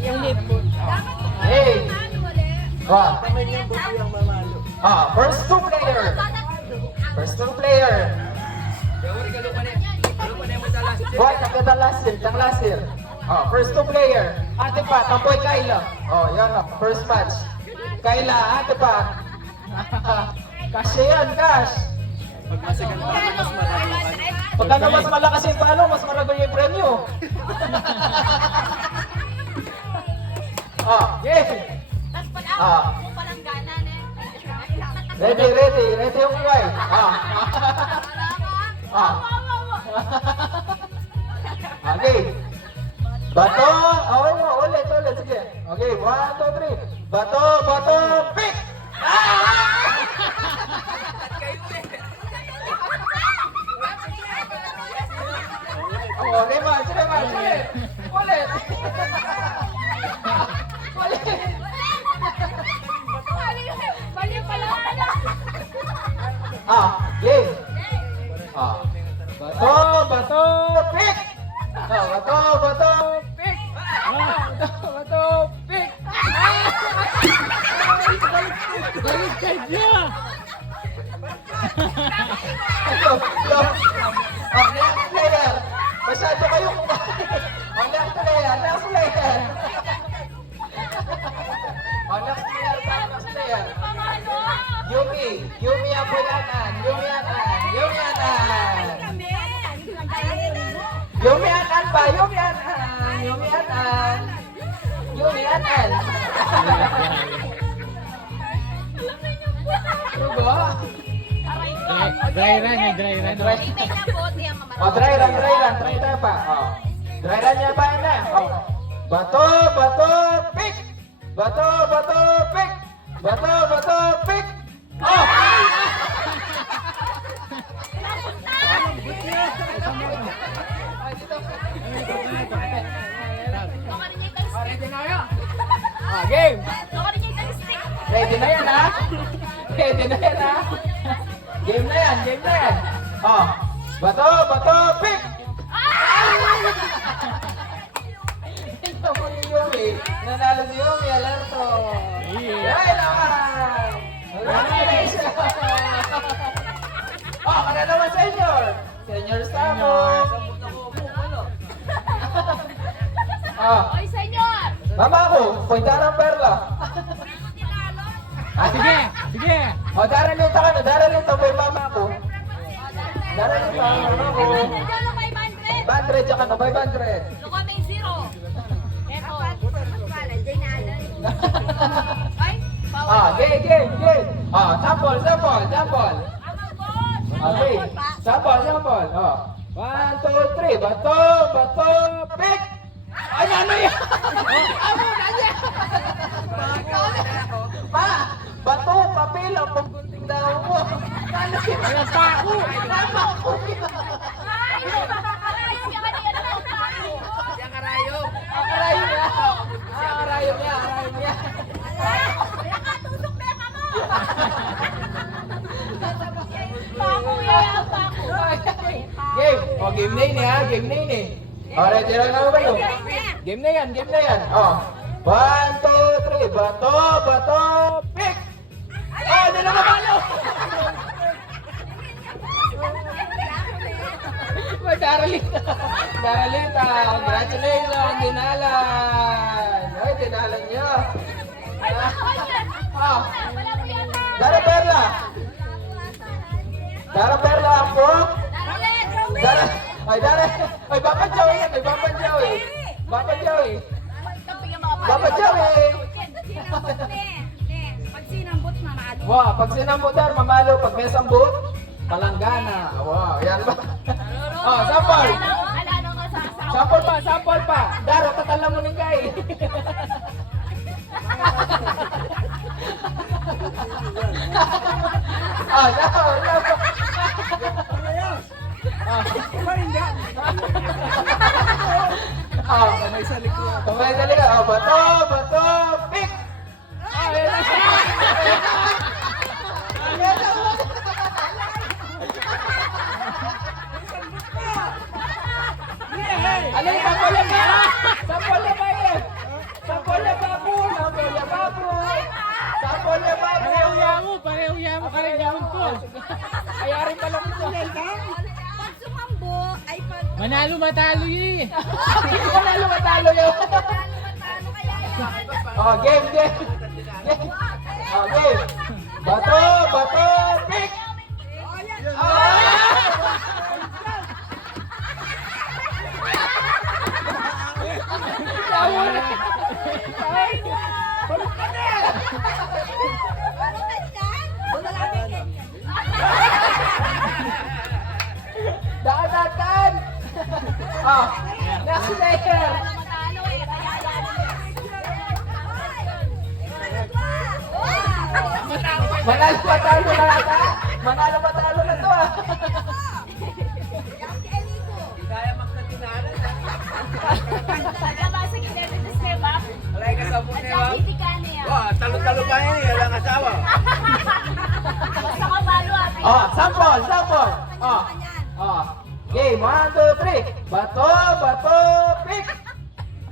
Yung netbook. Hey! First two player. First two player. Tanglasir. First two player. Ate pa, tampoy Kayla. Yan o. First match. Kayla, ate pa. Cash yan, cash. Pagka mas malakas yung palo, mas marami yung premyo. Yeah. Ready yung kuway. Okay. Bato. Ulit. Sige. Okay, 1, 2, 3. Bato, pick! Lima. Ulit. Game. Bato, pick! Bato, pick! Pick! Baliktad niya! Next player! Masyado kayong next player! Next player! Yumi ang bulanan! Yumianan pa! Yumianan! Dry run. Dry run pa. Dry run niya pa na. Bato, pick! Bato, pick! Game! Ready na yan, ha? Game na yan. Bato, pick! Ito po ni Yumi. Nanalo si Yumi, alerto. Ay, naman! Congratulations! Kada naman senior. Senior Stamos. Oy, senyor! Mama ko, punta ng perla. Sige. Daralita po yung mama ko. Daralita, mama ko. Nandiyan kay 100. 500, tsaka na 500. Luko may 0. Eto. Ay, Game. Sample. Okay, sample. 1, 2, 3. Bato, pick! Ay, ano yan? Bato, papel, ang paggunting daw mo. Ano yun? Ayan pa ako. Karayom niya. Nakatusok na ka mo! Pako yan, pako. Game na yun eh. Ready na ba kayo? Game na yan. 1, 2, 3. Bato, pick! Hindi na mabalo! Daralita, congratulations, dinalan! Ay, dinalan niyo! Wala mo yata. Dara Perla ako? Darlet! Ay, Papa Joey! Papa Joey! Pag sinambot, mamalo. Wow, pag sinambot mamalo. Pag may sambot, palanggana. Wow, yan ba? Sample! Alano ka sa asawa. Sample pa! Daro, tatala mo ng kay. Kamay sa likod. Bato, pick! Alin, sample na ba yan? Kaya mo ka rin yung ko. Kaya rin pala ko siya. Pag sumambo, ay pag... Manalo matalo yun eh. Manalo matalo yun. Matalo kaya yan. Oh, game, game. Game. Oh, game. Bato, bato, pick. Daan. Oh, next player. Manalo matalo na ata. Manalo matalo na to ah. Talo-talo pa yan eh, walang asawa. Oh, sample. Oh, game, 1, 2, 3. Bato, bato, pick.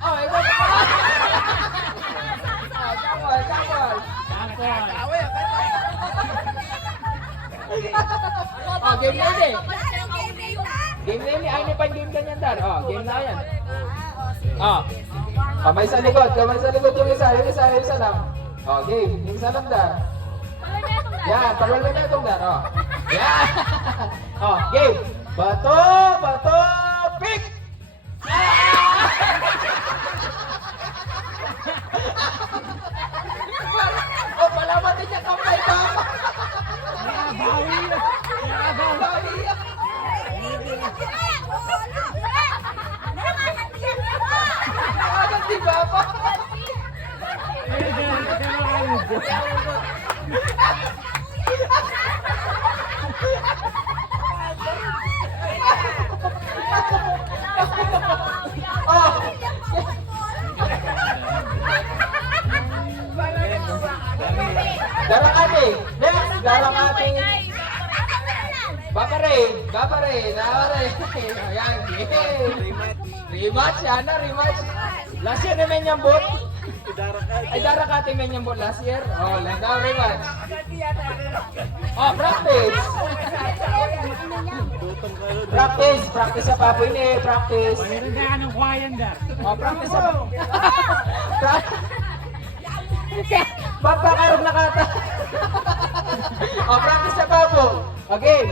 Oh, ikaw pa. Oh, sample. Oh, game na yun eh. Game na yun eh. Ay, may pan-game ka niyan, Dar. Oh, game na yan. Oh. Kamay sa likod yung isa lang. Oh, game. Yung isa lang, Dar. Yan, pagwala na itong Dar. Oh. Yan. Oh, game. Bato, bato, pick! Oh, palamatin niya kamay pa. Bawi yun. Bawi yan. Agad di ba pa? Darangati. Next, darangati. Baparin. Ayan, game. Rematch, yan na, rematch. Last year naman yung bot. Ay, darakati man yung bot last year. Oh, lang daw rematch. Oh, practice. Practice sa papoy ni, practice. Meron na ka ng kwayan Dar. Oh, practice sa Pagkakarog na kata. Oh, practice sa babo. Okay.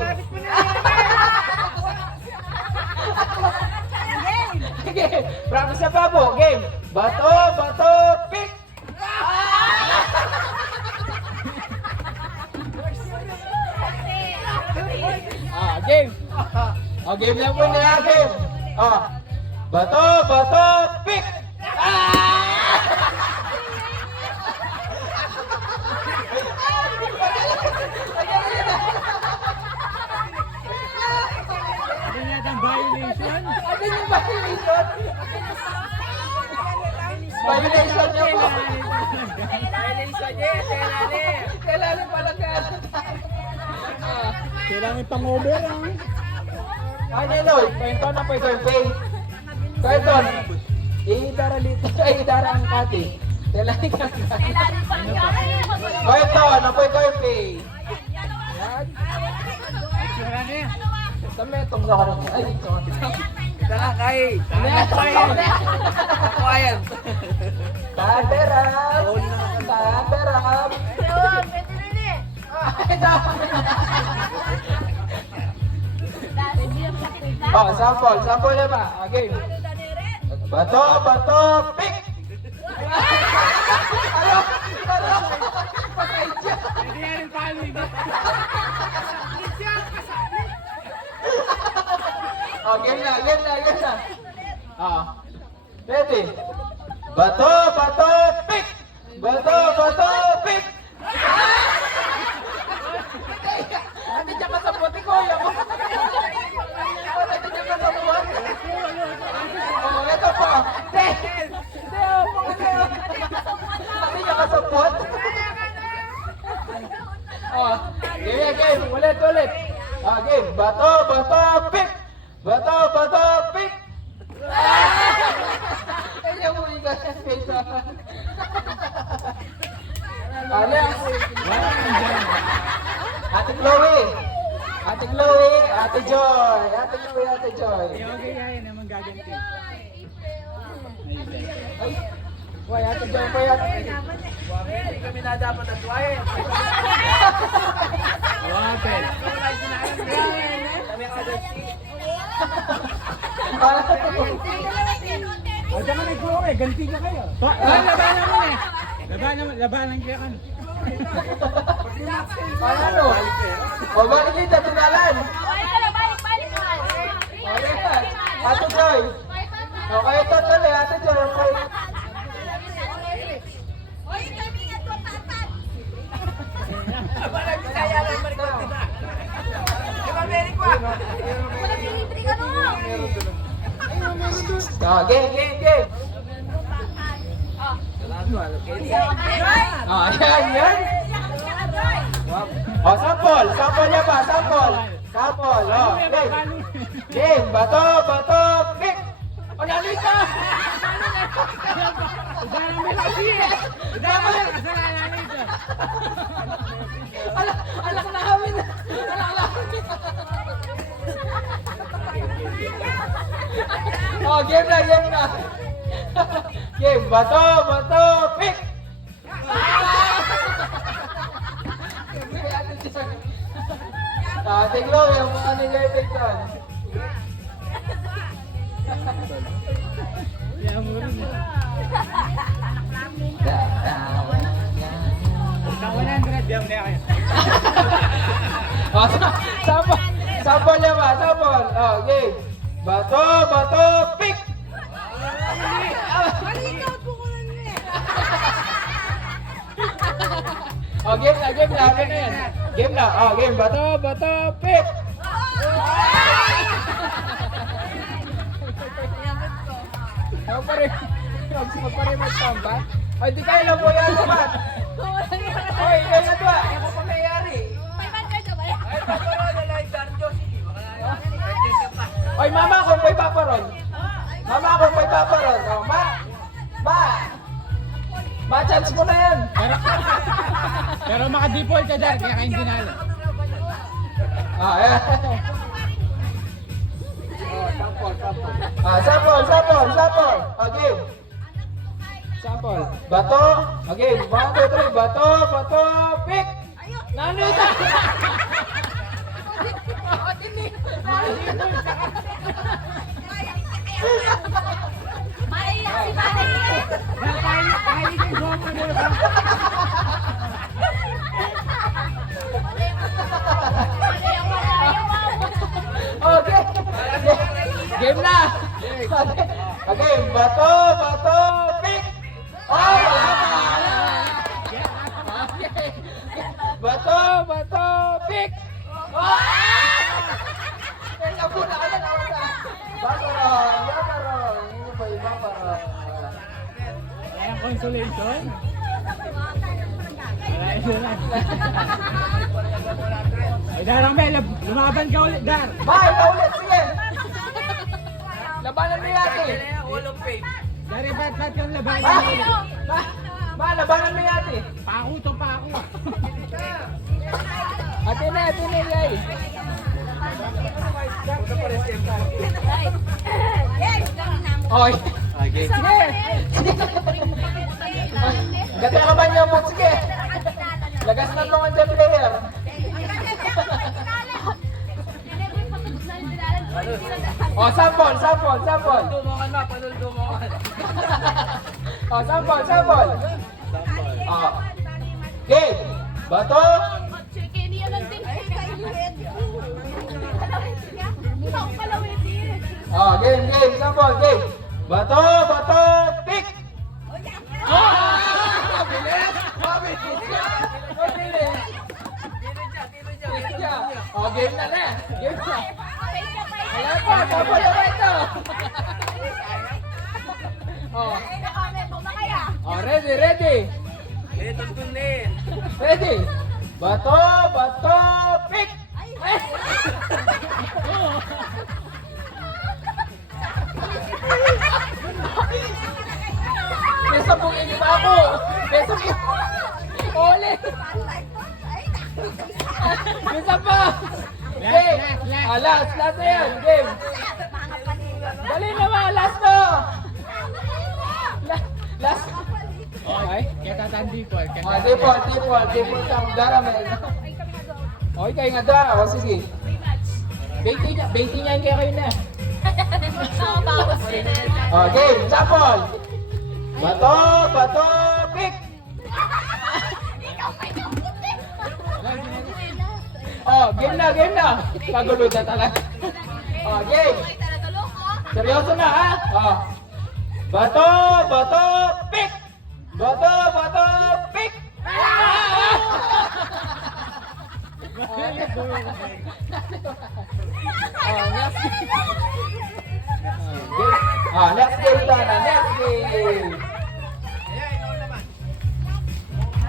Okay. Practice sa babo. Game. Bato, bato, pick. Game. Oh, game lang po na game. Oh. Bato, bato, pick. Ano na ang violation? Ano yung violation? Violation niya po. Kailangan pala ka. Kailangan pang-over ah. Ano yun? Kwento na po ito yung pay. Kwento. Idara ang kati. Kailangan ka. Kwento, ano po ito yung pay. Sira na yan. Sa metong na karoon. Ay, sorry. Talakay. Kwayan. Taberap. Oh, sample na ba? Okay. Bato, pick! Patay dyan. Pwede yan yung palo yun. Oh, game na. Ah. Ready? Bato, pick! Pick! Nanti dyan ka sa puti ko. Nanti dyan ka sa puti. Oh, ito po. Nanti dyan ka sa puti. Oh, game. Ulit. Ah, game. Bato, pick! Pick! Ay, yung muli ka sa pesa. Ano? Chloe. Ate Chloe, Ate Joy. Ate Chloe, Ate Joy. Okay, yan naman gaganti. Ay, why, Ate Joy pa yan. Hindi kami na dapat at wae. Wapel. Kami ang agad. O, dyan ka nag-Chloe. Ganti ka kayo. Labanan mo eh. Labanan kayo kan. Ano? O, balik dito, tinalan. Okay ka. Ate Joy. Okay, totally, Ate Joy. Okay. Oy, kami nga to, tatat. Parang bisaya lang malikot na. Diba, very ko? Wala pinipili ka no. Game. Yan. O, sample niya ba? Sample. O, game. Bato, pick. O, nalita. Labanan mo kasi eh. Labanan mo kasalanan nito. Alak namin. O, game na. Game, bato, pick. Tinglo, yung mga nilipid doon. Kaya mo rin eh. Sa 100, diyan na kayo. Oh, sample niya ba? Sample. Oh, game. Bato, pick. Oh, game na. Okay na yan. Game na. Oh, game. Bato, pick. Ako pa rin. Ako pa rin magtambat. Ay, di kayo lang po yan naman. Oy, kayo na ba? Ako pa mayari. Ay, paparo na lang yung Darjos. Oy, mama ko pa'y paparon. Oh, ma, chance mo na yan. Pero maka-default ka dyan, kaya kayong dinalo. Ayan. Sample. Okay. Sample. Bato. Okay, 1, 2, 3. Bato, pick. Nandito. Kahit yung goma mo ba? Okay. Game na. Okay, bato, pick. Oh, okay. Bato, pick. Oh! Nabuna ka na. Baparon. Hindi ba yung baparon? Walang consolation? Wala ito lang. Ay, Darang Bel, lumaban ka ulit, Dar. Ito ulit, sige. Labanan mo yate. Wall of fame. Dari, ba't kang labanan mo ulit? Labanan mo yate. Pako to, pako. Ate na, yay. Oy. Okay. Sige. Ganda ka ba niya mo? Sige. Lagas na mga dyan player. Oh, sample. Tumongan ma, panuldumongan. Oh, sample. Oh. Game. Bato. Oh, game. Sample, game. Bato, pick. Bilis. Oh, game na. Wala pa, sample na ba ito? Oh, ready. Ito tunin. Ready? Bato, pick! May sabong inip ako! Ulit! Isa pa. Game. Last na yan. Game. Mga panilo. Dali naman, last to. Last. Okay. Kaya tatandi po. Tipol sa Dara, men. Okay, kayo nga Dara. O, sige. Baiting niya kaya kayo na. O, game. Chapol. Bato, pick. Oh, game na. Kagulo na talaga. Oh, game. Seryoso na, ha? Oh. Bato, pick. Bato, pick.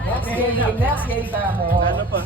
Next game na. Next game na mo. Ano pa?